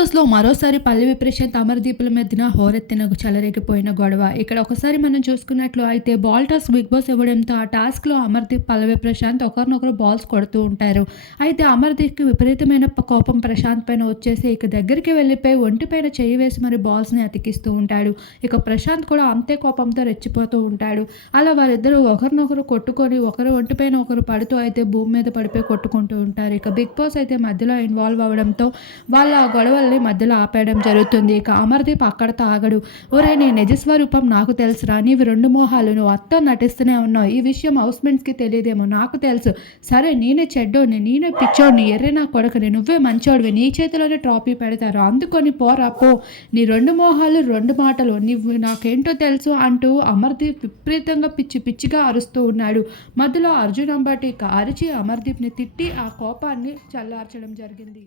హౌస్లో మరోసారి పల్లవి ప్రశాంత్ అమరదీపుల మధ్యన హోరెత్తిన చెలరేగిపోయిన గొడవ. ఇక్కడ ఒకసారి మనం చూసుకున్నట్లు అయితే బాల్ టాస్ బిగ్ బాస్ ఇవ్వడంతో ఆ టాస్క్లో అమర్దీప్ పల్లవి ప్రశాంత్ ఒకరినొకరు బాల్స్ కొడుతూ ఉంటారు. అయితే అమర్దీప్కి విపరీతమైన కోపం ప్రశాంత్ పైన వచ్చేసి ఇక దగ్గరికి వెళ్ళిపోయి ఒంటిపైన చేయి వేసి మరి బాల్స్ని అతికిస్తూ ఉంటాడు. ఇక ప్రశాంత్ కూడా అంతే కోపంతో రెచ్చిపోతూ ఉంటాడు. అలా వారిద్దరూ ఒకరినొకరు కొట్టుకొని ఒకరు ఒంటిపైన ఒకరు పడుతూ అయితే భూమి మీద పడిపోయి కొట్టుకుంటూ ఉంటారు. ఇక బిగ్ బాస్ అయితే మధ్యలో ఇన్వాల్వ్ అవ్వడంతో వాళ్ళ గొడవలు వాళ్ళే మధ్యలో ఆపేయడం జరుగుతుంది. ఇక అమర్దీప్ అక్కడతో ఆగడు. ఒరే నీ నిజ స్వరూపం నాకు తెలుసురా. నీవి రెండు మోహాలు. నువ్వు అత్త నటిస్తూనే ఉన్నావు. ఈ విషయం హౌస్మెంట్స్కి తెలియదేమో. నాకు తెలుసు. సరే నేనే చెడ్డోడిని. నేనే పిచ్చోడిని. ఎర్రే నా కొడుకుని. నువ్వే మంచోడివి. నీ చేతిలోనే ట్రాఫీ పెడతారు. అందుకొని పోరా పో. నీ రెండు మోహాలు రెండు మాటలు. నీవు నాకేంటో తెలుసు అంటూ అమర్దీప్ విపరీతంగా పిచ్చి పిచ్చిగా అరుస్తూ ఉన్నాడు. మధ్యలో అర్జున్ అంబటి అరిచి అమర్దీప్ని తిట్టి ఆ కోపాన్ని చల్లార్చడం జరిగింది.